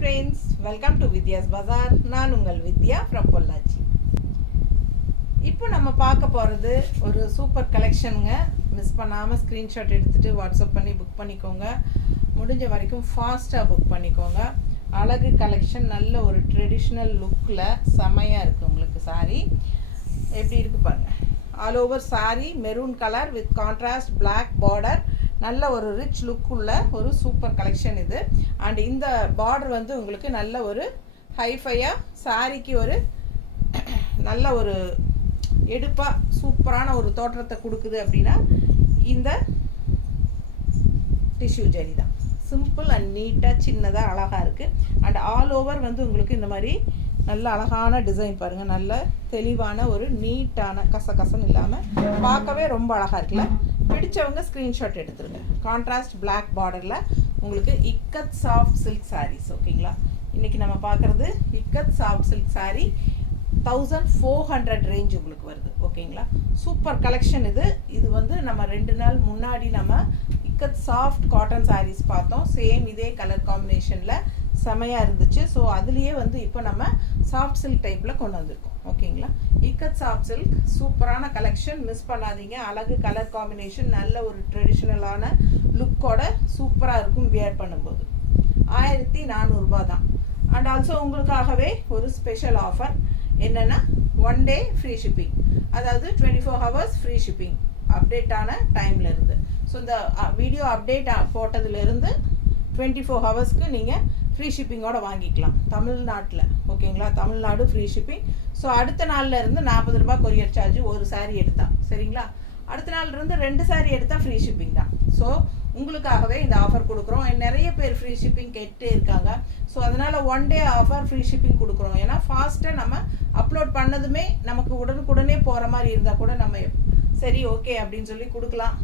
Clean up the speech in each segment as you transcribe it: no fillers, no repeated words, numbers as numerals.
Friends, welcome to Vidya's பஜார். நான் உங்கள் வித்யா from Pollachi. இப்போ நம்ம பார்க்க போகிறது ஒரு சூப்பர் கலெக்ஷனுங்க. மிஸ் பண்ணாமல் ஸ்க்ரீன்ஷாட் எடுத்துகிட்டு வாட்ஸ்அப் பண்ணி புக் பண்ணிக்கோங்க. முடிஞ்ச வரைக்கும் ஃபாஸ்ட்டாக புக் பண்ணிக்கோங்க. அழகு கலெக்ஷன், நல்ல ஒரு ட்ரெடிஷ்னல் லுக்கில் செமையாக இருக்குது. உங்களுக்கு சாரீ எப்படி இருக்குது பாருங்கள். All over sari maroon colour with contrast black border. நல்ல ஒரு ரிச் லுக் உள்ள ஒரு சூப்பர் கலெக்ஷன் இது. அண்ட் இந்த பார்டர் வந்து உங்களுக்கு நல்ல ஒரு ஹைஃபையாக சாரிக்கு ஒரு நல்ல ஒரு எடுப்பாக சூப்பரான ஒரு தோற்றத்தை கொடுக்குது. அப்படின்னா இந்த டிஷ்யூ ஜரி தான். சிம்பிள் அண்ட் நீட்டாக சின்னதாக அழகாக இருக்குது. அண்ட் ஆல் ஓவர் வந்து உங்களுக்கு இந்த மாதிரி நல்ல அழகான டிசைன் பாருங்கள். நல்ல தெளிவான ஒரு நீட்டான கசகசன்னு இல்லாமல் பார்க்கவே ரொம்ப அழகாக இருக்குல்ல. பிடிச்சவங்க ஸ்க்ரீன்ஷாட் எடுத்துருங்க. கான்ட்ராஸ்ட் பிளாக் பார்டரில் உங்களுக்கு இக்கத் சாஃப்ட் சில்க் சாரீஸ். ஓகேங்களா, இன்றைக்கி நம்ம பார்க்குறது ikat soft silk sari 1400 range உங்களுக்கு வருது. ஓகேங்களா, சூப்பர் கலெக்ஷன் இது. இது வந்து நம்ம 2 நாள் முன்னாடி நம்ம இக்கத் சாஃப்ட் காட்டன் சாரீஸ் பார்த்தோம். சேம் இதே கலர் காம்பினேஷனில் செமையாக இருந்துச்சு. ஸோ அதுலேயே வந்து இப்போ நம்ம சாஃப்ட் சில்க் டைப்பில் கொண்டு வந்திருக்கோம். ஓகேங்களா, இக்கத் சாஃப்ட் சில்க் சூப்பரான கலெக்ஷன், மிஸ் பண்ணாதீங்க. அழகு கலர் காம்பினேஷன், நல்ல ஒரு ட்ரெடிஷ்னலான லுக்கோட சூப்பராக இருக்கும் வியர் பண்ணும்போது. 1400 தான். அண்ட் ஆல்சோ உங்களுக்காகவே ஒரு ஸ்பெஷல் ஆஃபர் என்னென்னா 1 டே ஃப்ரீ ஷிப்பிங், அதாவது 24 ஹவர்ஸ் ஃப்ரீ ஷிப்பிங் அப்டேட்டான டைம்லேருந்து. ஸோ இந்த வீடியோ அப்டேட் போட்டதுலேருந்து 24 ஹவர்ஸ்க்கு நீங்கள் ஃப்ரீ ஷிப்பிங்கோட வாங்கிக்கலாம் தமிழ்நாட்டில். ஓகேங்களா, தமிழ்நாடு ஃப்ரீ ஷிப்பிங். ஸோ அடுத்த நாளில் இருந்து 40 ரூபாய் கொரியர் சார்ஜ் ஒரு சாரீ எடுத்தால். சரிங்களா, அடுத்த நாள் இருந்து 2 சாரீ எடுத்தால் ஃப்ரீ ஷிப்பிங் தான். ஸோ உங்களுக்காகவே இந்த ஆஃபர் கொடுக்குறோம். நிறைய பேர் ஃப்ரீ ஷிப்பிங் கேட்டே இருக்காங்க. ஸோ அதனால் 1 டே ஆஃபர் ஃப்ரீ ஷிப்பிங் கொடுக்குறோம். ஏன்னா ஃபாஸ்ட்டாக நம்ம அப்லோட் பண்ணதுமே நமக்கு உடனுக்குடனே போகிற மாதிரி இருந்தால் கூட நம்ம சரி ஓகே அப்படின்னு சொல்லி கொடுக்கலாம்.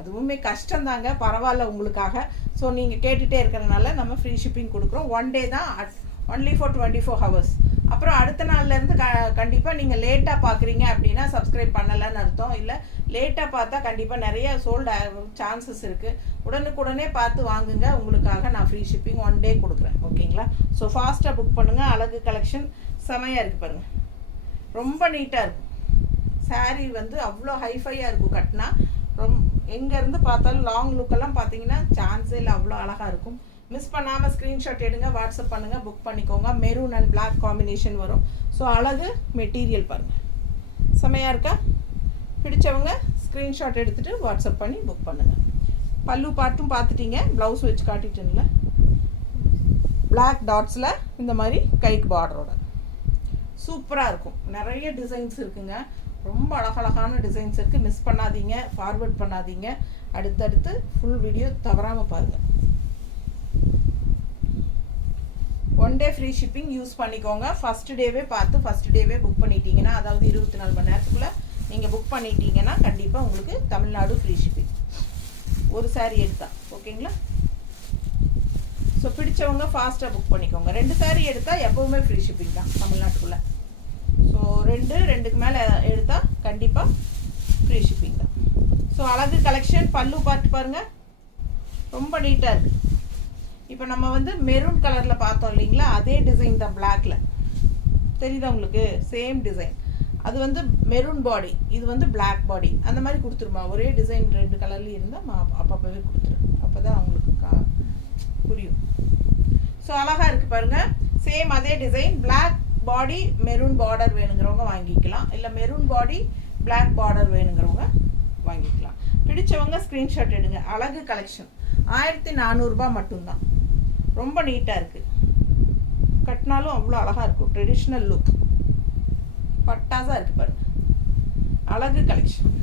அதுவுமே கஷ்டம்தாங்க, பரவாயில்ல உங்களுக்காக. ஸோ நீங்கள் கேட்டுகிட்டே இருக்கிறதுனால நம்ம ஃப்ரீ ஷிப்பிங் கொடுக்குறோம். 1 டே தான், ஒன்லி ஃபார் 24 ஹவர்ஸ். அப்புறம் அடுத்த நாள்லேருந்து கண்டிப்பாக நீங்கள் லேட்டாக பார்க்குறீங்க அப்படின்னா சப்ஸ்கிரைப் பண்ணலைன்னு அர்த்தம். இல்லை லேட்டாக பார்த்தா கண்டிப்பாக நிறைய சோல்டு சான்சஸ் இருக்குது. உடனுக்குடனே பார்த்து வாங்குங்க. உங்களுக்காக நான் ஃப்ரீ ஷிப்பிங் 1 டே கொடுக்குறேன். ஓகேங்களா, ஸோ ஃபாஸ்ட்டாக புக் பண்ணுங்கள். அழகு கலெக்ஷன் செமையாக இருக்குது பாருங்கள். ரொம்ப நீட்டாக இருக்கும் சாரீ வந்து அவ்வளோ ஹைஃபையாக இருக்கும். கட்டினா எங்கேருந்து பார்த்தாலும் லாங் லுக்கெல்லாம் பார்த்தீங்கன்னா சான்ஸே இல்லை, அவ்வளோ அழகாக இருக்கும். மிஸ் பண்ணாமல் ஸ்க்ரீன்ஷாட் எடுங்க, வாட்ஸ்அப் பண்ணுங்கள், புக் பண்ணிக்கோங்க. மெரூன் அண்ட் பிளாக் காம்பினேஷன் வரும். ஸோ அழகு மெட்டீரியல் பாருங்கள், செமையாக இருக்கா. பிடிச்சவங்க ஸ்க்ரீன்ஷாட் எடுத்துகிட்டு வாட்ஸ்அப் பண்ணி புக் பண்ணுங்கள். பல்லு பாட்டும் பார்த்துட்டீங்க, ப்ளவுஸ் வச்சு காட்டிட்டேன்ல. பிளாக் டாட்ஸில் இந்த மாதிரி கைக்கு பார்டரோட சூப்பராக இருக்கும். நிறைய டிசைன்ஸ் இருக்குங்க, ரொம்ப அழகழகான டிசைன்ஸ் இருக்குது. மிஸ் பண்ணாதீங்க, ஃபார்வர்ட் பண்ணாதீங்க. அடுத்தடுத்து ஃபுல் வீடியோ தவறாமல் பாருங்கள். 1 டே ஃப்ரீ ஷிப்பிங் யூஸ் பண்ணிக்கோங்க. ஃபஸ்ட் டேவே பார்த்து ஃபஸ்ட் டேவே புக் பண்ணிட்டீங்கன்னா, அதாவது 24 மணி நேரத்துக்குள்ளே நீங்கள் புக் பண்ணிட்டீங்கன்னா கண்டிப்பாக உங்களுக்கு தமிழ்நாடு ஃப்ரீ ஷிப்பிங் ஒரு சாரீ எடுத்தால். ஓகேங்களா, ஸோ பிடிச்சவங்க ஃபாஸ்ட்டாக புக் பண்ணிக்கோங்க. 2 சாரீ எடுத்தால் எப்போவுமே ஃப்ரீ ஷிப்பிங் தான் தமிழ்நாட்டுக்குள்ளே. ஸோ 2க்கு மேலே எடுத்தால் கண்டிப்பாக ஃப்ரீ ஷிப்பிங் தான். ஸோ அழகு கலெக்ஷன், பல்லு பார்த்து பாருங்கள், ரொம்ப நீட்டாக இருக்குது. இப்போ நம்ம வந்து மெரூன் கலரில் பார்த்தோம் இல்லைங்களா, அதே டிசைன் தான் பிளாக்ல. தெரியுதா உங்களுக்கு? Same design. அது வந்து மெரூன் பாடி, இது வந்து பிளாக் பாடி. அந்த மாதிரி கொடுத்துருமா, ஒரே டிசைன் 2 கலர்லேயும் இருந்தால் அப்பப்போவே கொடுத்துரு. அப்போ தான் அவங்களுக்கு புரியும். ஸோ அழகாக இருக்குது பாருங்கள். சேம் அதே design, black body maroon border வேணுங்கிறவங்க வாங்கிக்கலாம். இல்லை மெரூன் பாடி பிளாக் பார்டர் வேணுங்கிறவங்க வாங்கிக்கலாம். பிடிச்சவங்க ஸ்க்ரீன்ஷாட் எடுங்க. அழகு கலெக்ஷன் 1400 மட்டும்தான். ரொம்ப நீட்டாக இருக்குது. கட்டினாலும் அவ்வளோ அழகாக இருக்கும். ட்ரெடிஷ்னல் லுக் பட்டாசாக இருக்குது பாருங்கள். அழகு கலெக்ஷன்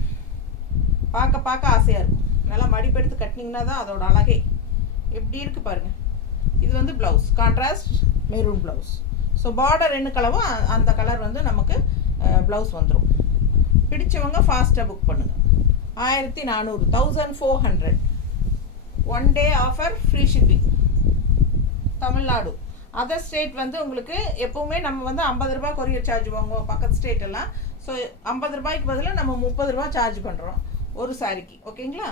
பார்க்க பார்க்க ஆசையாக இருக்கும். நல்லா மடிப்பெடுத்து கட்டினீங்கன்னா தான் அதோட அழகே. எப்படி இருக்குது பாருங்கள். இது வந்து blouse, contrast maroon blouse. So border என்ன கலவோ அந்த கலர் வந்து நமக்கு ப்ளவுஸ் வந்துடும். பிடிச்சவங்க ஃபாஸ்ட்டாக புக் பண்ணுங்கள். 1400, 1400 1 day offer free shipping Tamil Nadu. Other state வந்து உங்களுக்கு எப்போவுமே நம்ம வந்து 50 ரூபாய் கொரியர் சார்ஜ் வாங்குவோம் பக்கத்து ஸ்டேட் எல்லாம். ஸோ 50 ரூபாய்க்கு பதிலாக நம்ம 30 ரூபா சார்ஜ் பண்ணுறோம் ஒரு சாரிக்கு. ஓகேங்களா,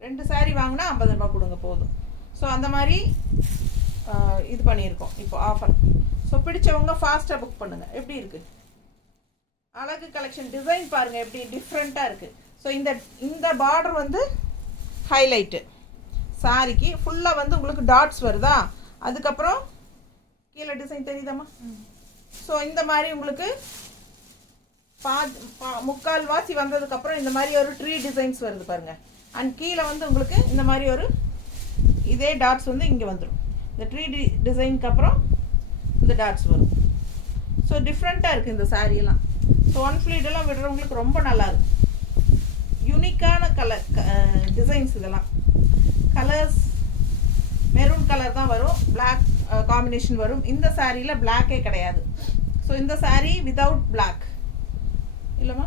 2 சாரீ வாங்கினா 50 ரூபாய் கொடுங்க போதும். ஸோ அந்த மாதிரி இது பண்ணியிருக்கோம் இப்போ ஆஃபர். ஸோ பிடிச்சவங்க ஃபாஸ்ட்டாக புக் பண்ணுங்கள். எப்படி இருக்குது அழகு கலெக்ஷன் டிசைன் பாருங்கள், எப்படி டிஃப்ரெண்ட்டாக இருக்குது. ஸோ இந்த பார்டர் வந்து ஹைலைட்டு சாரிக்கு ஃபுல்லாக வந்து உங்களுக்கு டாட்ஸ் வருதா, அதுக்கப்புறம் கீழே டிசைன் தெரியுதாம்மா. ஸோ இந்த மாதிரி உங்களுக்கு முக்கால் வாசி வந்ததுக்கப்புறம் இந்த மாதிரி ஒரு ட்ரீ டிசைன்ஸ் வருது பாருங்கள். அண்ட் கீழே வந்து உங்களுக்கு இந்த மாதிரி ஒரு இதே டாட்ஸ் வந்து இங்கே வந்துடும். இந்த ட்ரீ டிசைனுக்கு அப்புறம் இந்த டாட்ஸ் வரும். ஸோ டிஃப்ரெண்ட்டாக இருக்குது இந்த சாரியெல்லாம். ஸோ ஒன் ஃப்ளீடெல்லாம் விடுறவங்களுக்கு ரொம்ப நல்லாயிருக்கும். யூனிக்கான கலர் டிசைன்ஸ். இதெல்லாம் கலர்ஸ் மெரூன் கலர் தான் வரும், பிளாக் காம்பினேஷன் வரும். இந்த சாரியில் பிளாக்கே கிடையாது. ஸோ இந்த சாரீ வித்தவுட் பிளாக் இல்லைம்மா.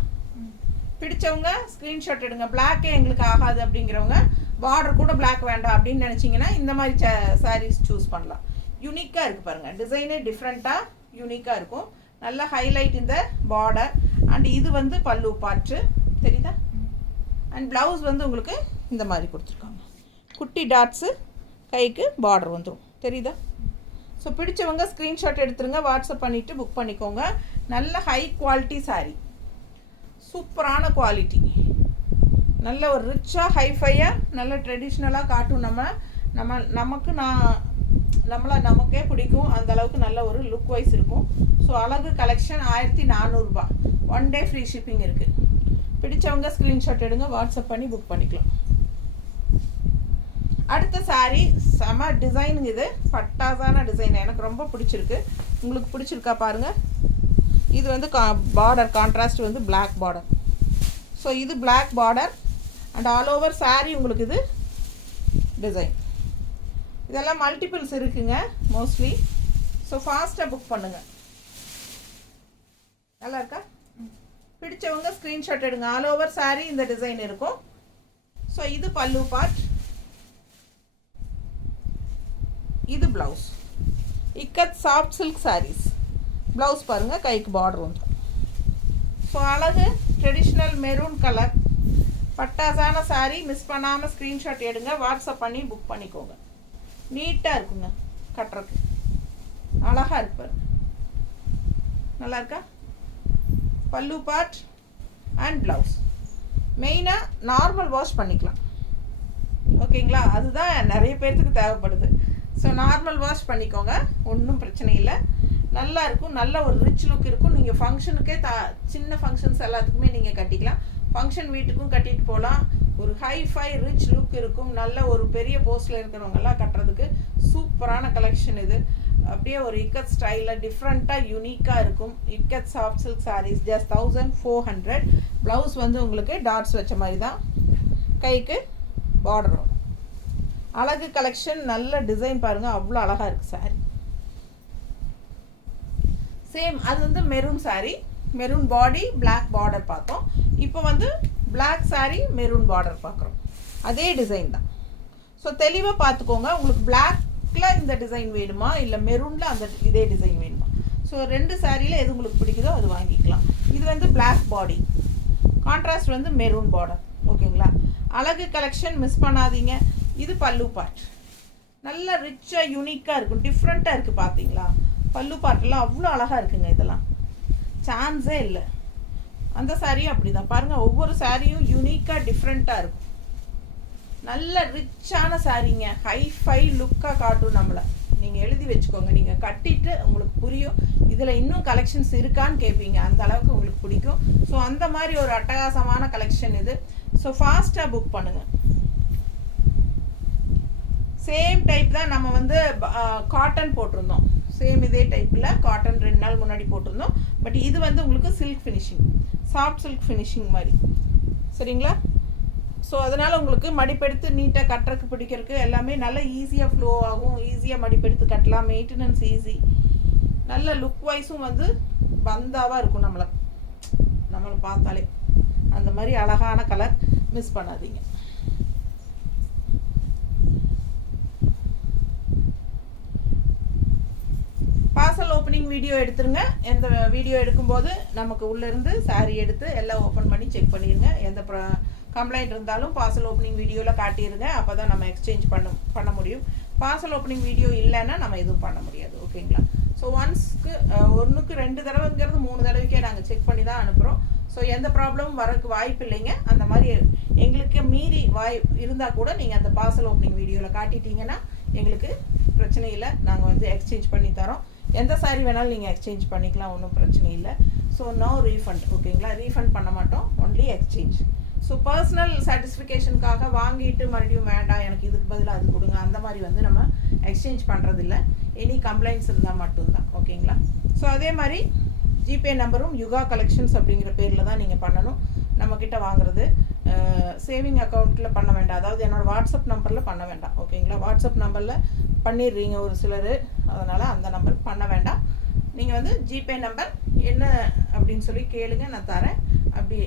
பிடிச்சவங்க ஸ்க்ரீன்ஷாட் எடுங்க. பிளாக்கே எங்களுக்கு ஆகாது அப்படிங்கிறவங்க, பார்டர் கூட பிளாக் வேண்டாம் அப்படின்னு நினச்சிங்கன்னா இந்த மாதிரி சாரீஸ் சூஸ் பண்ணலாம். யூனிக்காக இருக்குது பாருங்கள், டிசைனே டிஃப்ரெண்ட்டாக யூனிக்காக இருக்கும். நல்ல ஹைலைட் இந்த பார்டர். அண்ட் இது வந்து பல்லு பாட்டு தெரியுதா. அண்ட் ப்ளவுஸ் வந்து உங்களுக்கு இந்த மாதிரி கொடுத்துருக்காங்க, குட்டி டாட்ஸு, கைக்கு பார்டர் வந்துடும் தெரியுதா. ஸோ பிடிச்சவங்க ஸ்க்ரீன்ஷாட் எடுத்துருங்க, வாட்ஸ்அப் பண்ணிவிட்டு புக் பண்ணிக்கோங்க. நல்ல ஹை குவாலிட்டி சாரீ, சூப்பரான குவாலிட்டி, நல்ல ஒரு ரிச்சாக ஹைஃபையாக நல்ல ட்ரெடிஷ்னலாக காட்டும். நமக்கே பிடிக்கும். அந்த அளவுக்கு நல்ல ஒரு லுக் வைஸ் இருக்கும். ஸோ அழகு கலெக்ஷன் 1400 ரூபாய். 1 டே ஃப்ரீ ஷிப்பிங் இருக்குது. பிடிச்சவங்க ஸ்க்ரீன்ஷாட் எடுங்க, வாட்ஸ்அப் பண்ணி புக் பண்ணிக்கலாம். அடுத்த சாரீ செம டிசைனுங்க. இது பட்டாசான டிசைன், எனக்கு ரொம்ப பிடிச்சிருக்கு. உங்களுக்கு பிடிச்சிருக்கா பாருங்கள். இது வந்து பார்டர் கான்ட்ராஸ்ட் வந்து பிளாக் பார்டர். ஸோ இது black border and all over sari உங்களுக்கு இது டிசைன். இதெல்லாம் மல்டிபிள்ஸ் இருக்குங்க மோஸ்ட்லி. ஸோ ஃபாஸ்ட்டாக புக் பண்ணுங்கள். நல்லா இருக்கா. பிடிச்சவங்க ஸ்க்ரீன்ஷாட் எடுங்க. ஆல் ஓவர் சாரீ இந்த டிசைன் இருக்கும். ஸோ இது பல்லு பார்ட், இது blouse. Ikat soft silk saris. Blouse பாருங்கள், கைக்கு பார்டர் வந்துடும். ஸோ அழகு ட்ரெடிஷ்னல் மெரூன் கலர் பட்டாசான சாரீ. மிஸ் பண்ணாமல் ஸ்க்ரீன்ஷாட் எடுங்க, வாட்ஸ்அப் பண்ணி புக் பண்ணிக்கோங்க. நீட்டாக இருக்குங்க, கட்டுறதுக்கு அழகாக இருப்பார். நல்லா இருக்கா. பல்லு பார்ட் அண்ட் ப்ளவுஸ். மெயினாக நார்மல் வாஷ் பண்ணிக்கலாம், ஓகேங்களா. அதுதான் நிறைய பேர்த்துக்கு தேவைப்படுது. ஸோ நார்மல் வாஷ் பண்ணிக்கோங்க, ஒன்றும் பிரச்சனை இல்லை. நல்லா இருக்கும், நல்ல ஒரு ரிச் லுக் இருக்கும். நீங்கள் ஃபங்க்ஷனுக்கே சின்ன ஃபங்க்ஷன்ஸ் எல்லாத்துக்குமே நீங்கள் கட்டிக்கலாம். ஃபங்க்ஷன் வீட்டுக்கும் கட்டிட்டு போகலாம். ஒரு ஹைஃபை ரிச் லுக் இருக்கும். நல்ல ஒரு பெரிய போஸ்டில் இருக்கிறவங்கெல்லாம் கட்டுறதுக்கு சூப்பரான கலெக்ஷன் இது. அப்படியே ஒரு இக்கத் ஸ்டைலில் டிஃப்ரெண்ட்டாக யூனிக்காக இருக்கும். Ikat soft silk saris just 1400. Blouse வந்து உங்களுக்கு டாட்ஸ் வச்ச மாதிரி தான், கைக்கு பார்டர் வரும். அழகு கலெக்ஷன், நல்ல டிசைன் பாருங்கள், அவ்வளோ அழகாக இருக்குது சாரீ. சேம் அது வந்து மெரூன் சாரீ, மெரூன் பாடி பிளாக் பார்டர் பார்த்தோம். இப்போ வந்து பிளாக் சாரீ மெரூன் பார்டர் பார்க்குறோம். அதே டிசைன் தான். ஸோ தெளிவாக பார்த்துக்கோங்க. உங்களுக்கு பிளாக்கில் இந்த டிசைன் வேணுமா இல்லை மெரூனில் அந்த இதே டிசைன் வேணுமா. ஸோ 2 சாரியில் எது உங்களுக்கு பிடிக்குதோ அது வாங்கிக்கலாம். இது வந்து பிளாக் பாடி, கான்ட்ராஸ்ட் வந்து மெரூன் பார்டர், ஓகேங்களா. அழகு கலெக்ஷன் மிஸ் பண்ணாதீங்க. இது பல்லு பார்ட், நல்ல ரிச்சாக யூனிக்காக இருக்கும், டிஃப்ரெண்ட்டாக இருக்குது. பார்த்தீங்களா பல்லு பார்ட்டெல்லாம் அவ்வளோ அழகாக இருக்குங்க. இதெல்லாம் சான்ஸே இல்லை. அந்த சாரியும் அப்படி தான் பாருங்கள், ஒவ்வொரு சாரியும் யூனிக்காக டிஃப்ரெண்ட்டாக இருக்கும். நல்ல ரிச்சான சாரீங்க, ஹைஃபை லுக்காக காட்டும் நம்மளை. நீங்கள் எழுதி வச்சுக்கோங்க, நீங்கள் கட்டிட்டு உங்களுக்கு புரியும் இதில் இன்னும் கலெக்ஷன்ஸ் இருக்கான்னு கேட்பீங்க. அந்த அளவுக்கு உங்களுக்கு பிடிக்கும். ஸோ அந்த மாதிரி ஒரு அட்டகாசமான கலெக்ஷன் இது. ஸோ ஃபாஸ்ட்டாக புக் பண்ணுங்கள். சேம் டைப் தான் நம்ம வந்து காட்டன் போட்டிருந்தோம். சேம் இதே டைப்பில் காட்டன் 2 நாள் முன்னாடி போட்டிருந்தோம். பட் இது வந்து உங்களுக்கு silk finishing, soft silk finishing மாதிரி, சரிங்களா. ஸோ அதனால் உங்களுக்கு மடிப்பெடுத்து நீட்டாக கட்டுறதுக்கு பிடிக்கிறதுக்கு எல்லாமே நல்லா ஈஸியாக ஃப்ளோ ஆகும். ஈஸியாக மடிப்பெடுத்து கட்டலாம், மெயின்டெனன்ஸ் ஈஸி. நல்ல லுக் வைஸும் வந்து பந்தாவாக இருக்கும். நம்மளை பார்த்தாலே அந்த மாதிரி அழகான கலர், மிஸ் பண்ணாதீங்க. பார்சல் ஓப்பனிங் வீடியோ எடுத்துருங்க. எந்த வீடியோ எடுக்கும்போது நமக்கு உள்ளேருந்து சாரீ எடுத்து எல்லாம் ஓப்பன் பண்ணி செக் பண்ணிடுங்க. எந்த கம்ப்ளைண்ட் இருந்தாலும் பார்சல் ஓப்பனிங் வீடியோவில் காட்டிடுங்க. அப்போ தான் நம்ம எக்ஸ்சேஞ்ச் பண்ண முடியும். பார்சல் ஓப்பனிங் வீடியோ இல்லைன்னா நம்ம எதுவும் பண்ண முடியாது. ஓகேங்களா? ஸோ ஒன்ஸ்க்கு 1க்கு 2 தடவைங்கிறது 3 தடவைக்கே நாங்கள் செக் பண்ணி தான் அனுப்புகிறோம். ஸோ எந்த ப்ராப்ளமும் வரக்கு வாய்ப்பு இல்லைங்க. அந்த மாதிரி எங்களுக்கு மீறி இருந்தால் கூட நீங்கள் அந்த பார்சல் ஓப்பனிங் வீடியோவில் காட்டிட்டீங்கன்னா எங்களுக்கு பிரச்சனை இல்லை. நாங்கள் வந்து எக்ஸ்சேஞ்ச் பண்ணி தரோம். எந்த சாரி வேணாலும் நீங்கள் எக்ஸ்சேஞ்ச் பண்ணிக்கலாம், ஒன்றும் பிரச்சனை இல்லை. So no refund. ஓகேங்களா? ரீஃபண்ட் பண்ண மாட்டோம், ஒன்லி எக்ஸ்சேஞ்ச். ஸோ பர்சனல் சாட்டிஸ்ஃபிகேஷனுக்காக வாங்கிட்டு மறுபடியும் வேண்டாம் எனக்கு இதுக்கு பதிலாக அது கொடுங்க அந்த மாதிரி வந்து நம்ம எக்ஸ்சேஞ்ச் பண்ணுறதில்ல. எனி கம்ப்ளைண்ட்ஸ் இருந்தால் மட்டும்தான். ஓகேங்களா? ஸோ அதே மாதிரி ஜிபே நம்பரும் யுகா கலெக்ஷன்ஸ் அப்படிங்கிற பேரில் தான் நீங்கள் பண்ணணும். நம்மக்கிட்ட வாங்குறது சேவிங் அக்கௌண்ட்டில் பண்ண வேண்டாம், அதாவது என்னோடய வாட்ஸ்அப் நம்பரில் பண்ண வேண்டாம். ஓகேங்களா? வாட்ஸ்அப் நம்பரில் பண்ணிடுறீங்க ஒரு சிலர், அதனால் அந்த நம்பர் பண்ண வேண்டாம். நீங்கள் வந்து ஜிபே நம்பர் என்ன அப்படின்னு சொல்லி கேளுங்க, நான் தரேன். அப்படி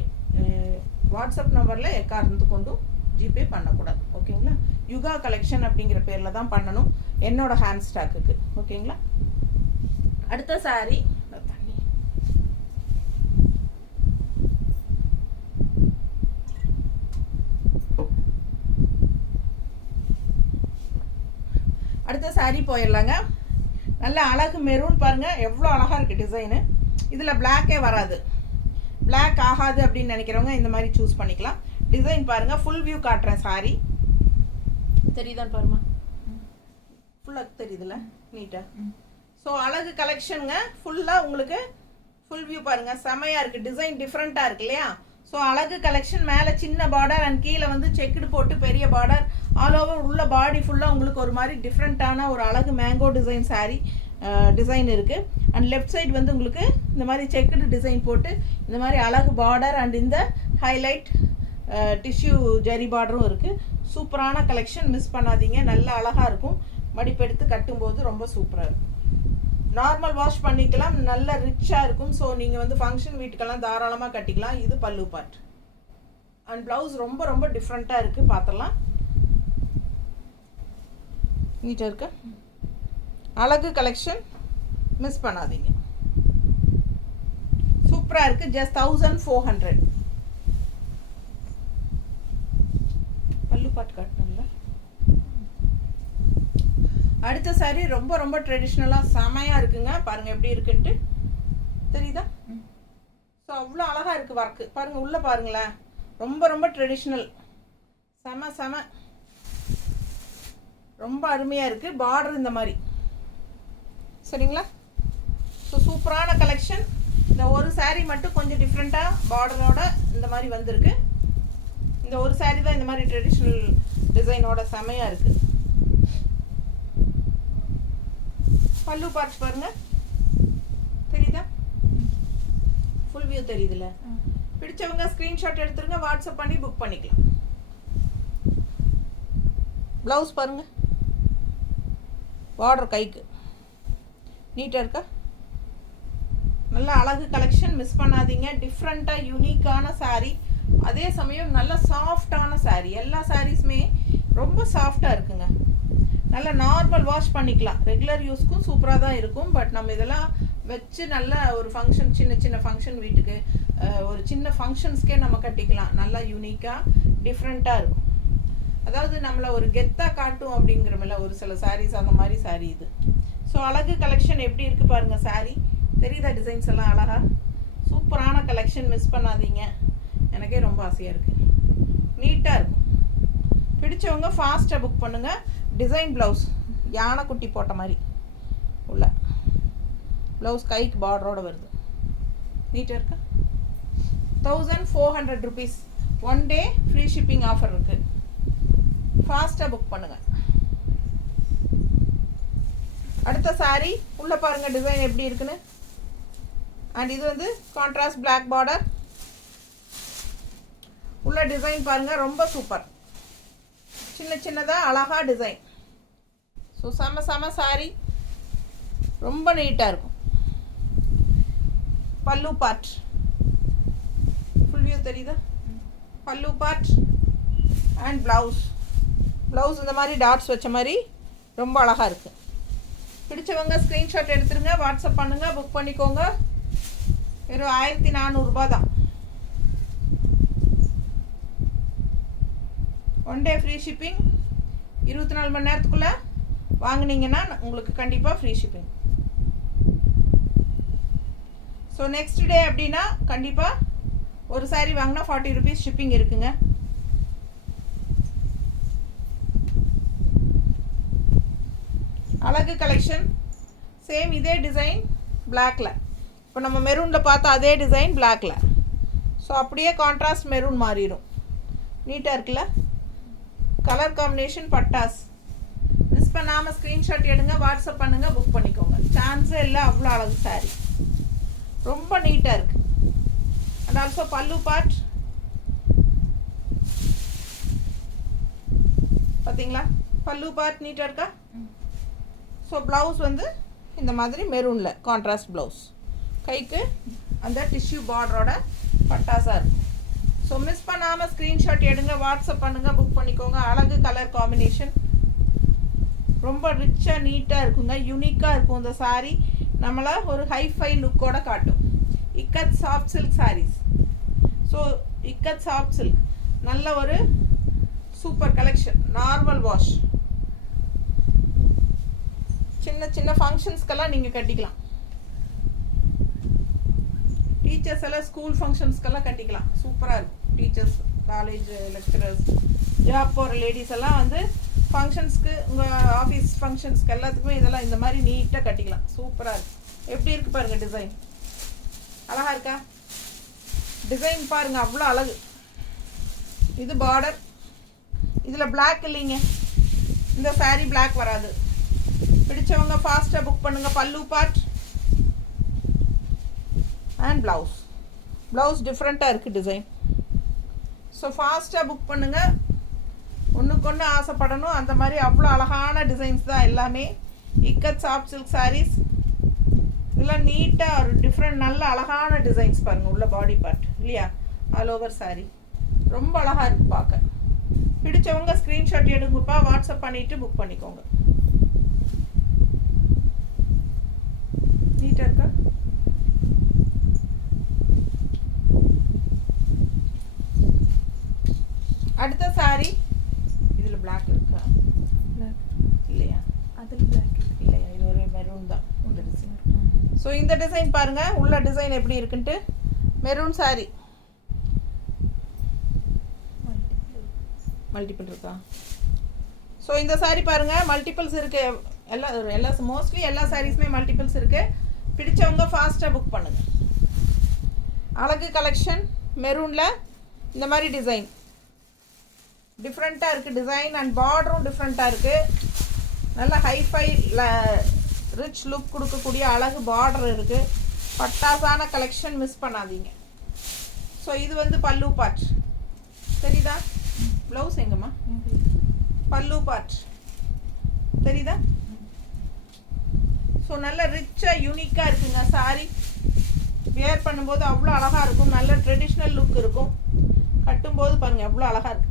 வாட்ஸ்அப் நம்பரில் எக்காரணத்து கொண்டும் ஜிபே பண்ணக்கூடாது. ஓகேங்களா? யுகா கலெக்ஷன் அப்படிங்கிற பேரில் தான் பண்ணணும், என்னோட ஹேண்ட் ஸ்டாக்குக்கு. ஓகேங்களா? அடுத்த சாரி போயிடலாங்க. நல்ல அழகு மெரூன் பாருங்கள், எவ்வளோ அழகாக இருக்குது டிசைனு. இதில் பிளாக்கே வராது, பிளாக் ஆகாது அப்படின்னு நினைக்கிறவங்க இந்த மாதிரி சூஸ் பண்ணிக்கலாம். டிசைன் பாருங்கள், ஃபுல் வியூ காட்டுறேன். சாரி தெரியுதான்னு பாருமா, ஃபுல்லாக தெரியுதுல்ல நீட்டாக. ஸோ அழகு கலெக்ஷனுங்க, ஃபுல்லாக உங்களுக்கு ஃபுல் வியூ பாருங்கள், செமையாக இருக்குது. டிசைன் டிஃப்ரெண்ட்டாக இருக்கு இல்லையா? ஸோ அழகு கலெக்ஷன். மேலே சின்ன பார்டர் அண்ட் கீழே வந்து செக்குடு போட்டு பெரிய பார்டர், ஆல் ஓவர் உள்ள பாடி ஃபுல்லாக உங்களுக்கு ஒரு மாதிரி டிஃப்ரெண்ட்டான ஒரு அழகு மேங்கோ டிசைன் சாரீ டிசைன் இருக்குது. அண்ட் லெஃப்ட் சைடு வந்து உங்களுக்கு இந்த மாதிரி செக்குடு டிசைன் போட்டு இந்த மாதிரி அழகு பார்டர் அண்ட் இந்த ஹைலைட் டிஷ்யூ ஜரி பார்டரும் இருக்குது. சூப்பரான கலெக்ஷன், மிஸ் பண்ணாதீங்க. நல்ல அழகாக இருக்கும், மடிப்பெடுத்து கட்டும்போது ரொம்ப சூப்பராக இருக்கும். நார்மல் வாஷ் பண்ணிக்கலாம், நல்ல ரிச்சாக இருக்கும். ஸோ நீங்கள் வந்து ஃபங்க்ஷன் வீட்டுக்கெல்லாம் தாராளமாக கட்டிக்கலாம். இது பல்லு பார்ட் அண்ட் ப்ளவுஸ் ரொம்ப ரொம்ப டிஃப்ரெண்ட்டாக இருக்குது, பார்த்துடலாம். நீட்டாக இருக்கு, அழகு கலெக்ஷன், மிஸ் பண்ணாதீங்க. சூப்பராக இருக்குது. ஜஸ்ட் 1400. பல்லு பார்ட் காட்டணும்ல. அடுத்த சாரி ரொம்ப ரொம்ப ட்ரெடிஷ்னலாக செமையாக இருக்குங்க. பாருங்கள் எப்படி இருக்குன்ட்டு தெரியுதா? ஸோ அவ்வளோ அழகாக இருக்குது ஒர்க்கு. பாருங்கள் உள்ளே பாருங்களேன், ரொம்ப ரொம்ப ட்ரெடிஷ்னல், செம செம ரொம்ப அருமையாக இருக்குது. பார்டர் இந்த மாதிரி சரிங்களா? ஸோ சூப்பரான கலெக்ஷன். இந்த ஒரு சாரீ மட்டும் கொஞ்சம் டிஃப்ரெண்ட்டாக பார்டரோட இந்த மாதிரி வந்திருக்கு. இந்த ஒரு சாரீ தான் இந்த மாதிரி ட்ரெடிஷ்னல் டிசைனோட செமையாக இருக்குது. பல்லு பார்த்து பாருங்க, தெரியுதா? ஃபுல் வியூ தெரியுதுல்ல? பிடிச்சவங்க ஸ்க்ரீன்ஷாட் எடுத்துருங்க, வாட்ஸ்அப் பண்ணி புக் பண்ணிக்கலாம். ப்ளவுஸ் பாருங்க, பார்டர் கைக்கு நீட்டாக இருக்கா? நல்ல அழகு கலெக்ஷன், மிஸ் பண்ணாதீங்க. டிஃப்ரெண்ட்டாக யூனிக்கான சாரீ, அதே சமயம் நல்ல சாஃப்டான சாரீ. எல்லா சாரீஸுமே ரொம்ப சாஃப்டாக இருக்குங்க. நல்ல நார்மல் வாஷ் பண்ணிக்கலாம், ரெகுலர் யூஸ்க்கும் சூப்பராக தான் இருக்கும். பட் நம்ம இதெல்லாம் வச்சு நல்ல ஒரு ஃபங்க்ஷன், சின்ன சின்ன ஃபங்க்ஷன் வீட்டுக்கு, ஒரு சின்ன ஃபங்க்ஷன்ஸ்க்கே நம்ம கட்டிக்கலாம். நல்லா யூனிக்காக டிஃப்ரெண்ட்டாக இருக்கும். அதாவது நம்மளை ஒரு கெத்தாக காட்டும் அப்படிங்கிறமில்ல ஒரு சில சாரீஸ், அந்த மாதிரி சாரீ இது. ஸோ அழகு கலெக்ஷன் எப்படி இருக்குது பாருங்கள். சாரீ தெரியுதா? டிசைன்ஸ் எல்லாம் அழகாக சூப்பரான கலெக்ஷன், மிஸ் பண்ணாதீங்க. எனக்கே ரொம்ப ஆசையாக இருக்குது, நீட்டாக இருக்கும். பிடிச்சவங்க ஃபாஸ்ட்டாக புக் பண்ணுங்கள். டிசைன் ப்ளவுஸ் யானை குட்டி போட்ட மாதிரி உள்ள ப்ளவுஸ், கைக்கு பார்டரோடு வருது, நீட்டாக இருக்கா? 1400 rupees. 1 day free shipping offer இருக்குது. ஃபாஸ்ட்டாக புக் பண்ணுங்கள். அடுத்த சாரீ உள்ளே பாருங்கள், டிசைன் எப்படி இருக்குன்னு. அண்ட் இது வந்து கான்ட்ராஸ்ட் பிளாக் பார்டர், உள்ள டிசைன் பாருங்கள், ரொம்ப சூப்பர். சின்ன சின்னதாக அழகாக டிசைன். ஸோ செம செம சாரீ, ரொம்ப நீட்டாக இருக்கும். பல்லு பார்ட் ஃபுல் வியூ தெரியுதா? பல்லு பார்ட் அண்ட் ப்ளவுஸ் இந்த மாதிரி டாட்ஸ் வச்ச மாதிரி ரொம்ப அழகாக இருக்குது. பிடிச்சவங்க ஸ்க்ரீன்ஷாட் எடுத்துருங்க, வாட்ஸ்அப் பண்ணுங்கள், புக் பண்ணிக்கோங்க. வெறும் 1400 ரூபா தான். 1 day ஃப்ரீ ஷிப்பிங். 24 மணி நேரத்துக்குள்ளே வாங்குனீங்கன்னா உங்களுக்கு கண்டிப்பாக free shipping. So next day அப்படின்னா கண்டிப்பாக ஒரு saree வாங்கினா 40 rupees ஷிப்பிங் இருக்குங்க. அழகு கலெக்ஷன் சேம் இதே டிசைன் பிளாக்ல. இப்போ நம்ம மெரூனில் பார்த்தா அதே டிசைன் பிளாக்ல. ஸோ அப்படியே கான்ட்ராஸ்ட் மெரூன் மாறிடும். நீட்டாக இருக்குல்ல? கலர் காம்பினேஷன் பட்டாஸ். மிஸ் பண்ணாமல் ஸ்க்ரீன்ஷாட் எடுங்க, வாட்ஸ்அப் பண்ணுங்கள், புக் பண்ணிக்கோங்க. சான்ஸே இல்லை, அவ்வளோ அழகு saree. ரொம்ப நீட்டாக இருக்குது. அண்ட் ஆல்சோ பல்லு பார்ட் பார்த்தீங்களா? பல்லு பார்ட் நீட்டாக இருக்கா? ஸோ ப்ளவுஸ் வந்து இந்த மாதிரி மெரூனில் கான்ட்ராஸ்ட் ப்ளவுஸ். கைக்கு அந்த டிஷ்யூ பார்டரோட பட்டாஸாக இருக்கும். ஸோ மிஸ் பண்ணாமல் ஸ்க்ரீன்ஷாட் எடுங்க, வாட்ஸ்அப் பண்ணுங்கள், புக் பண்ணிக்கோங்க. அழகு கலர் காம்பினேஷன் ரொம்ப ரிச்சாக நீட்டாக இருக்குங்க. யூனிக்காக இருக்கும் இந்த saree. நம்மளை ஒரு ஹைஃபை லுக்கோட காட்டும். Ikat soft silk sarees. So ikat soft silk நல்ல ஒரு சூப்பர் கலெக்ஷன். Normal wash. சின்ன சின்ன ஃபங்க்ஷன்ஸ்க்கெல்லாம் நீங்கள் கட்டிக்கலாம். டீச்சர்ஸ் எல்லாம் ஸ்கூல் ஃபங்க்ஷன்ஸ்க்கெல்லாம் கட்டிக்கலாம். சூப்பராக இருக்கும். டீச்சர்ஸ், காலேஜ் லெக்சரர்ஸ், ஜாப் போகிற லேடிஸ் எல்லாம் வந்து ஃபங்க்ஷன்ஸ்க்கு, உங்கள் ஆஃபீஸ் ஃபங்க்ஷன்ஸ்க்கு எல்லாத்துக்குமே இதெல்லாம் இந்த மாதிரி நீட்டாக கட்டிக்கலாம். சூப்பராக இருக்கும். எப்படி இருக்குது பாருங்கள் டிசைன். அழகாக இருக்கா? டிசைன் பாருங்கள், அவ்வளோ அழகு. இது பார்டர். இதில் பிளாக் இல்லைங்க, இந்த saree பிளாக் வராது. பிடிச்சவங்க ஃபாஸ்ட்டாக புக் பண்ணுங்கள். பல்லு பார்ட் அண்ட் ப்ளவுஸ். ப்ளவுஸ் டிஃப்ரெண்ட்டாக இருக்குது டிசைன். ஸோ ஃபாஸ்ட்டாக புக் பண்ணுங்கள். ஒன்றுக்கு ஒன்று ஆசைப்படணும். அந்த மாதிரி அவ்வளோ அழகான டிசைன்ஸ் தான் எல்லாமே. Ikat soft silk sarees. இதெல்லாம் நீட்டாக ஒரு டிஃப்ரெண்ட் நல்ல அழகான டிசைன்ஸ் பாருங்கள். உள்ள பாடி பார்ட் இல்லையா? ஆல் ஓவர் saree ரொம்ப அழகாக இருக்குது பார்க்க. பிடிச்சவங்க ஸ்க்ரீன்ஷாட் எடுங்கப்பா, வாட்ஸ்அப் பண்ணிவிட்டு புக் பண்ணிக்கோங்க. நீட்டாக இருக்கா? அடுத்த saree இதில் பிளாக் இருக்கா? இல்லையா? அதில் பிளாக் இல்லையா? இது ஒரு மெரூன் தான் இந்த டிசைன். ஸோ இந்த டிசைன் பாருங்கள், உள்ள டிசைன் எப்படி இருக்குன்ட்டு. மெரூன் saree மல்டிபிள் இருக்கா? ஸோ இந்த saree பாருங்கள், மல்டிபிள்ஸ் இருக்குது. எல்லா மோஸ்ட்லி எல்லா சாரீஸுமே மல்டிபிள்ஸ் இருக்குது. பிடிச்சவங்க ஃபாஸ்ட்டாக புக் பண்ணுங்கள். அழகு கலெக்ஷன் மெரூனில் இந்த மாதிரி டிசைன் டிஃப்ரெண்ட்டாக இருக்குது. டிசைன் அண்ட் பார்டரும் டிஃப்ரெண்ட்டாக இருக்குது. நல்ல ஹைஃபை ரிச் லுக் கொடுக்கக்கூடிய அழகு பார்டர் இருக்குது. பட்டாசான கலெக்ஷன், மிஸ் பண்ணாதீங்க. ஸோ இது வந்து பல்லு பார்ட் தெரியுதா? ப்ளவுஸ் எங்கம்மா? பல்லு பார்ட் தெரியுதா? ஸோ நல்ல ரிச்சாக யூனிக்காக இருக்குங்க saree. வியர் பண்ணும்போது அவ்வளோ அழகாக இருக்கும். நல்ல ட்ரெடிஷ்னல் லுக் இருக்கும். கட்டும்போது பாருங்கள் எவ்வளோ அழகாக இருக்கு.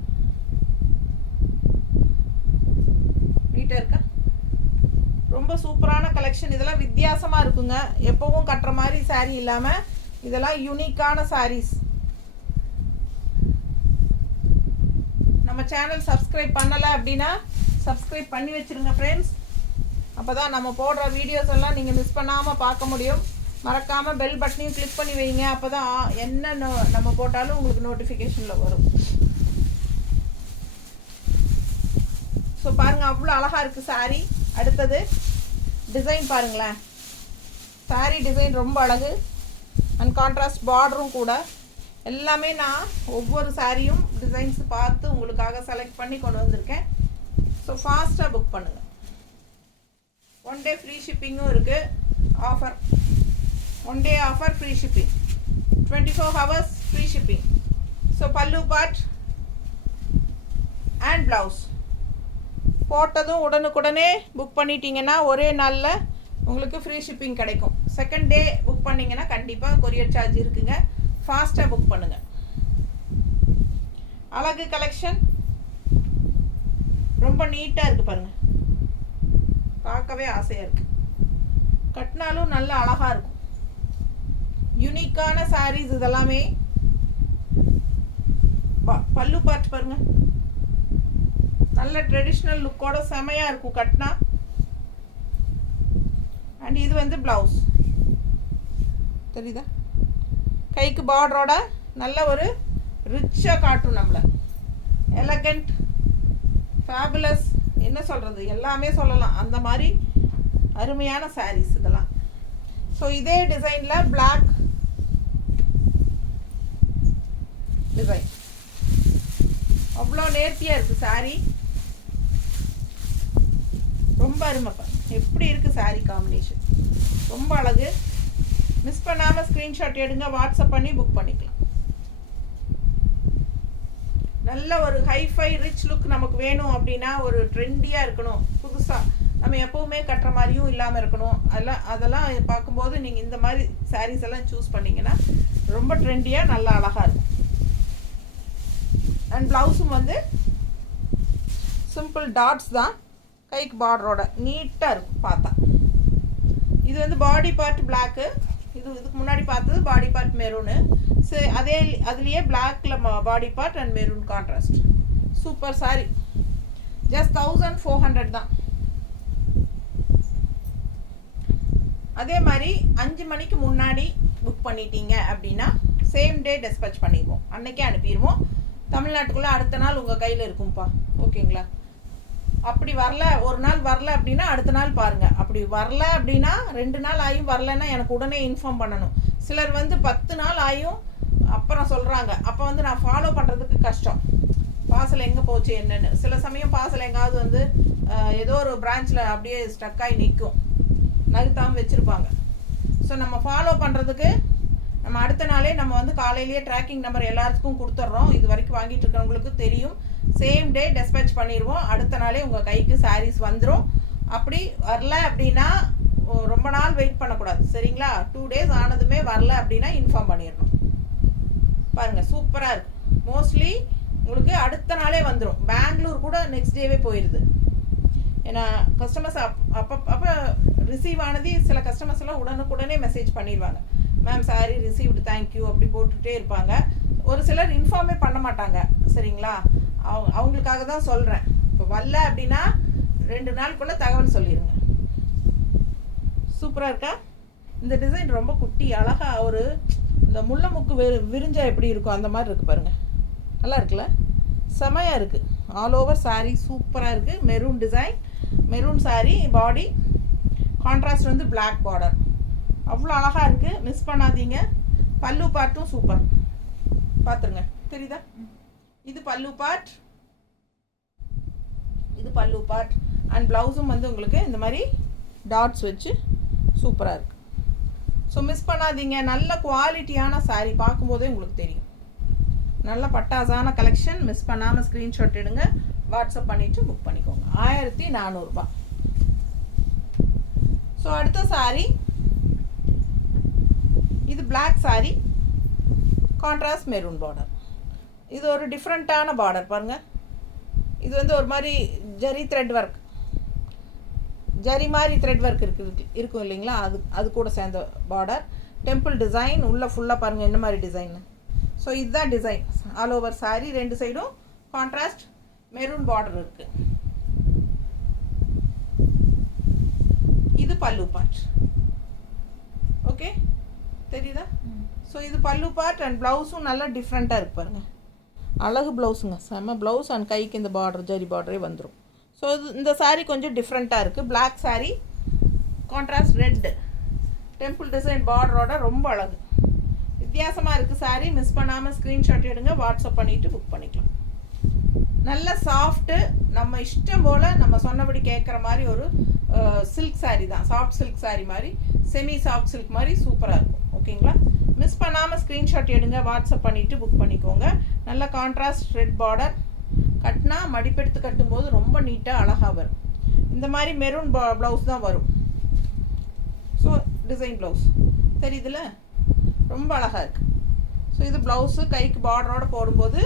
நீட்டாக இருக்கா? ரொம்ப சூப்பரான கலெக்ஷன். இதெல்லாம் வித்தியாசமாக இருக்குங்க. எப்போவும் கட்டுற மாதிரி saree இல்லாமல் இதெல்லாம் யூனிக்கான sarees. நம்ம சேனல் சப்ஸ்கிரைப் பண்ணலை அப்படின்னா சப்ஸ்கிரைப் பண்ணி வச்சுருங்க ஃப்ரெண்ட்ஸ். அப்போ தான் நம்ம போடுற வீடியோஸ் எல்லாம் நீங்கள் மிஸ் பண்ணாமல் பார்க்க முடியும். மறக்காமல் பெல் பட்டனையும் கிளிக் பண்ணி வைங்க. அப்போ தான் என்ன நம்ம போட்டாலும் உங்களுக்கு நோட்டிஃபிகேஷனில் வரும். ஸோ பாருங்கள் அவ்வளோ அழகாக இருக்குது saree. அடுத்தது டிசைன் பாருங்களேன். saree டிசைன் ரொம்ப அழகு. அண்ட் கான்ட்ராஸ்ட் பார்டரும் கூட. எல்லாமே நான் ஒவ்வொரு சாரியும் டிசைன்ஸ் பார்த்து உங்களுக்காக செலக்ட் பண்ணி கொண்டு வந்திருக்கேன். ஸோ ஃபாஸ்ட்டாக புக் பண்ணுங்கள். 1 day ஃப்ரீ ஷிப்பிங்கும் இருக்குது. Offer 1 day offer, free shipping, 24 hours free shipping. So பல்லு பார்ட் அண்ட் ப்ளவுஸ் போட்டதும் உடனுக்குடனே புக் பண்ணிட்டீங்கன்னா ஒரே நாளில் உங்களுக்கு ஃப்ரீ ஷிப்பிங் கிடைக்கும். செகண்ட் டே புக் பண்ணிங்கன்னா கண்டிப்பாக கொரியர் சார்ஜ் இருக்குங்க. ஃபாஸ்ட்டாக புக் பண்ணுங்கள். அழகு கலெக்ஷன் ரொம்ப நீட்டாக இருக்குது பாருங்கள். பார்க்கவே ஆசையாக இருக்குது. கட்டினாலும் நல்ல அழகாக இருக்கும். யூனிக்கான சாரீஸ் இதெல்லாமே. பல்லு பார்ட் பாருங்கள். நல்ல ட்ரெடிஷ்னல் லுக்கோட செமையாக இருக்கும். கட்டினா அண்ட் இது வந்து ப்ளவுஸ். தெரியுதா? கைக்கு பார்டரோட நல்ல ஒரு ரிச்சாக காட்டும் நம்மளை. எலகண்ட், ஃபேபுலஸ், என்ன சொல்கிறது, எல்லாமே சொல்லலாம். அந்த மாதிரி அருமையான சாரீஸ் இதெல்லாம். ஸோ இதே டிசைனில் பிளாக் டிசைன் அவ்வளோ நேர்த்தியாக இருக்குது சாரீ. ரொம்ப அருமைப்பா. எப்படி இருக்குது சாரீ காம்பினேஷன், ரொம்ப அழகு. மிஸ் பண்ணாமல் ஸ்க்ரீன்ஷாட் எடுங்க, வாட்ஸ்அப் பண்ணி புக் பண்ணிக்கலாம். நல்ல ஒரு ஹைஃபை ரிச் லுக் நமக்கு வேணும் அப்படின்னா, ஒரு ட்ரெண்டியாக இருக்கணும், புதுசாக நம்ம எப்போவுமே கட்டுற மாதிரியும் இல்லாமல் இருக்கணும். அதெல்லாம் பார்க்கும்போது நீங்கள் இந்த மாதிரி சாரீஸ் எல்லாம் சூஸ் பண்ணிங்கன்னா ரொம்ப ட்ரெண்டியாக நல்லா அழகாக இருக்கும். அண்ட் ப்ளவுஸும் வந்து சிம்பிள் டாட்ஸ் தான், கைக்கு பார்டரோட நீட்டாக இருக்கும் பார்த்தா. இது வந்து பாடி பார்ட் பிளாக்கு, இதுக்கு முன்னாடி பார்த்தது பாடி பார்ட் மெரூனு. அதே அதுலேயே பிளாக்ல body part and maroon contrast. Super sorry. Just 1400 தான். அதே மாதிரி 5 மணிக்கு முன்னாடி புக் பண்ணிட்டீங்க அப்படின்னா சேம் டே டிஸ்பேச் பண்ணிடுவோம், அன்னைக்கே அனுப்பிடுவோம். தமிழ்நாட்டுக்குள்ளே அடுத்த நாள் உங்கள் கையில் இருக்கும்ப்பா. ஓகேங்களா? அப்படி வரல, ஒரு நாள் வரல அப்படின்னா அடுத்த நாள் பாருங்கள். அப்படி வரல அப்படின்னா 2 நாள் ஆயும் வரலன்னா எனக்கு உடனே இன்ஃபார்ம் பண்ணணும். சிலர் வந்து 10 நாள் ஆயும் அப்புறம் சொல்கிறாங்க. அப்போ வந்து நான் ஃபாலோ பண்ணுறதுக்கு கஷ்டம். பார்சல் எங்கே போச்சு என்னென்னு. சில சமயம் பார்சல் எங்காவது வந்து ஏதோ ஒரு பிரான்ச்சில் அப்படியே ஸ்டக் ஆகி நிற்கும், நகுத்தாமல் வச்சுருப்பாங்க. ஸோ நம்ம ஃபாலோ பண்ணுறதுக்கு நம்ம அடுத்த நாளே நம்ம வந்து காலையிலேயே ட்ராக்கிங் நம்பர் எல்லாத்துக்கும் கொடுத்துட்றோம். இது வரைக்கும் வாங்கிட்டு இருக்கிறவங்களுக்கு தெரியும். சேம் டே டிஸ்பேச் பண்ணிடுவோம், அடுத்த நாளே உங்கள் கைக்கு சாரீஸ் வந்துடும். அப்படி வரல அப்படின்னா ரொம்ப நாள் வெயிட் பண்ணக்கூடாது, சரிங்களா? 2 டேஸ் ஆனதுமே வரல அப்படின்னா இன்ஃபார்ம் பண்ணிடணும். பாருங்கள், சூப்பராக இருக்குது. மோஸ்ட்லி உங்களுக்கு அடுத்த நாளே வந்துடும். பெங்களூர் கூட நெக்ஸ்ட் டேவே போயிடுது. ஏன்னா கஸ்டமர்ஸ் அப்போ ரிசீவ் ஆனது, சில கஸ்டமர்ஸ் எல்லாம் உடனுக்குடனே மெசேஜ் பண்ணிடுவாங்க, மேம் சாரி ரிசீவ்டு தேங்க்யூ அப்படி போட்டுகிட்டே இருப்பாங்க. ஒரு சிலர் இன்ஃபார்மே பண்ண மாட்டாங்க, சரிங்களா? அவங்களுக்காக தான் சொல்கிறேன். இப்போ வரல அப்படின்னா 2 நாளுக்குள்ளே தகவல் சொல்லிடுங்க. சூப்பராக இருக்கா? இந்த டிசைன் ரொம்ப குட்டி அழகாக, ஒரு இந்த முல்லை முக்கு விரிஞ்சா எப்படி இருக்கும் அந்த மாதிரி இருக்குது பாருங்கள். நல்லா இருக்குல்ல? செமையாக இருக்குது. ஆல் ஓவர் சாரீ சூப்பராக இருக்குது. மெரூன் டிசைன், மெரூன் சாரீ, பாடி கான்ட்ராஸ்ட் வந்து பிளாக் பார்டர். அவ்வளோ அழகாக இருக்குது, மிஸ் பண்ணாதீங்க. பல்லு பார்ட்டும் சூப்பர், பார்த்துருங்க. தெரியுதா? இது பல்லு பார்ட், இது பல்லு பார்ட். அண்ட் ப்ளவுஸும் வந்து உங்களுக்கு இந்த மாதிரி டாட்ஸ் வச்சு சூப்பராக இருக்குது. ஸோ மிஸ் பண்ணாதீங்க. நல்ல குவாலிட்டியான சாரீ, பார்க்கும்போதே உங்களுக்கு தெரியும். நல்ல பட்டாசான கலெக்ஷன். மிஸ் பண்ணாமல் ஸ்க்ரீன்ஷாட் எடுங்க, வாட்ஸ்அப் பண்ணிவிட்டு புக் பண்ணிக்கோங்க. 1400 ரூபாய். ஸோ அடுத்த சாரீ, இது black sari, contrast maroon border. இது ஒரு டிஃப்ரெண்ட்டான பார்டர் பாருங்கள். இது வந்து ஒரு மாதிரி ஜரி த்ரெட் ஒர்க், ஜரி மாதிரி த்ரெட் ஒர்க் இருக்கும் இல்லைங்களா, அது கூட சேர்ந்த பார்டர். டெம்பிள் டிசைன் உள்ள ஃபுல்லாக பாருங்கள் என்ன மாதிரி டிசைன். ஸோ இதுதான் டிசைன் ஆல் ஓவர் சாரீ. 2 சைடும் கான்ட்ராஸ்ட் மெரூன் பார்டர் இருக்குது. இது பல்லு பார்ட். ஓகே, தெரியுதா? ஸோ இது பல்லு பார்ட். அண்ட் ப்ளவுஸும் நல்லா டிஃப்ரெண்ட்டாக இருக்குது பாருங்கள். அழகு ப்ளவுஸுங்க, செம்ம ப்ளவுஸ். அண்ட் கைக்கு இந்த பார்டர் ஜரி பார்டரே வந்துடும். ஸோ இந்த சாரீ கொஞ்சம் டிஃப்ரெண்ட்டாக இருக்குது. Black sari, contrast red temple design பார்டரோட ரொம்ப அழகு, வித்தியாசமாக இருக்குது சாரீ. மிஸ் பண்ணாமல் ஸ்க்ரீன்ஷாட் எடுங்க, வாட்ஸ்அப் பண்ணிவிட்டு புக் பண்ணிக்கலாம். நல்ல சாஃப்ட்டு, நம்ம இஷ்டம் போல் நம்ம சொன்னபடி கேட்குற மாதிரி ஒரு சில்க் சாரீ தான். சாஃப்ட் சில்க் சாரீ மாதிரி, செமி சாஃப்ட் சில்க் மாதிரி சூப்பராக இருக்கும். ஓகேங்களா? மிஸ் பண்ணாமல் ஸ்க்ரீன்ஷாட் எடுங்க, வாட்ஸ்அப் பண்ணிவிட்டு புக் பண்ணிக்கோங்க. நல்ல கான்ட்ராஸ்ட் ரெட் பார்டர். கட்டினா மடிப்பெடுத்து கட்டும்போது ரொம்ப நீட்டாக அழகாக வரும். இந்த மாதிரி மெரூன் ப்ளவுஸ் தான் வரும். ஸோ டிசைன் ப்ளவுஸ் தெரியுதுல்ல, ரொம்ப அழகாக இருக்குது. ஸோ இது ப்ளவுஸு கைக்கு பார்டரோடு போடும்போது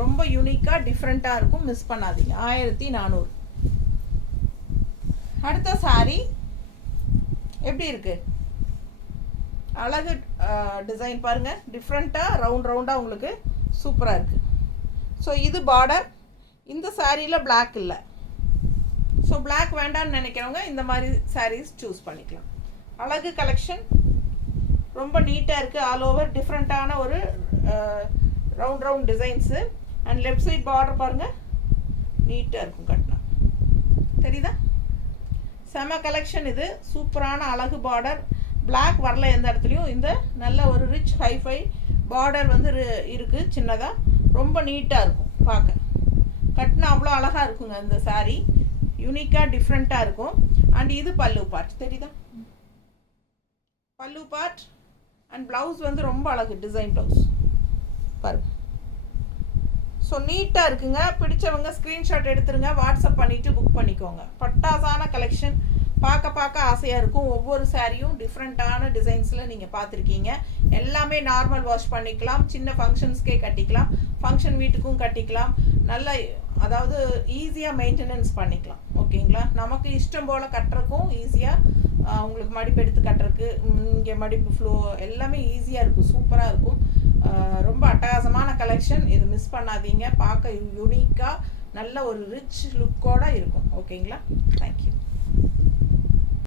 ரொம்ப யூனிக்காக டிஃப்ரெண்ட்டாக இருக்கும். மிஸ் பண்ணாதீங்க. 1400. அடுத்த சாரீ எப்படி இருக்குது? அழகு டிசைன் பாருங்கள், டிஃப்ரெண்ட்டாக ரவுண்டாக உங்களுக்கு சூப்பராக இருக்குது. ஸோ இது பார்டர். இந்த சாரியில் பிளாக் இல்லை. ஸோ பிளாக் வேண்டான்னு நினைக்கிறவங்க இந்த மாதிரி சாரீஸ் சூஸ் பண்ணிக்கலாம். அழகு கலெக்ஷன். ரொம்ப நீட்டாக இருக்குது. ஆல் ஓவர் டிஃப்ரெண்ட்டான ஒரு round designs. And left side border பாருங்கள், நீட்டாக இருக்கும் கட்டினா. தெரியுதா? செம கலெக்ஷன் இது. சூப்பரான அழகு பார்டர். பிளாக் வரல எந்த இடத்துலையும். இந்த நல்ல ஒரு ரிச் ஹைஃபை பார்டர் வந்து இருக்குது சின்னதாக. ரொம்ப நீட்டாக இருக்கும் பார்க்க. கட்டினா அவ்வளோ அழகாக இருக்குங்க இந்த சாரீ. யூனிக்காக டிஃப்ரெண்ட்டாக இருக்கும். அண்ட் இது பல்லு பார்ட். தெரியுதா? பல்லு பார்ட். அண்ட் ப்ளவுஸ் வந்து ரொம்ப அழகு டிசைன் ப்ளவுஸ் பாருங்க. ஸோ நீட்டாக இருக்குங்க. பிடிச்சவங்க ஸ்க்ரீன்ஷாட் எடுத்துருங்க, வாட்ஸ்அப் பண்ணிவிட்டு புக் பண்ணிக்கோங்க. பட்டாசான கலெக்ஷன். பார்க்க ஆசையாக இருக்கும். ஒவ்வொரு சாரியும் டிஃப்ரெண்ட்டான டிசைன்ஸில் நீங்கள் பார்த்துருக்கீங்க. எல்லாமே நார்மல் வாஷ் பண்ணிக்கலாம். சின்ன ஃபங்க்ஷன்ஸ்க்கே கட்டிக்கலாம், ஃபங்க்ஷன் வீட்டுக்கும் கட்டிக்கலாம். நல்ல அதாவது ஈஸியாக மெயின்டெனன்ஸ் பண்ணிக்கலாம். ஓகேங்களா? நமக்கு இஷ்டம் போல் கட்டுறக்கும் ஈஸியாக, உங்களுக்கு மடிப்பு எடுத்து கட்டுறக்கு, இங்கே மடிப்பு ஃப்ளோ எல்லாமே ஈஸியாக இருக்கும். சூப்பராக இருக்கும். ரொம்ப அட்டகாசமான கலெக்ஷன். இது மிஸ் பண்ணாதீங்க. பார்க்க யூனிக்காக நல்ல ஒரு ரிச் லுக்கோடு இருக்கும். ஓகேங்களா? தேங்க்யூ.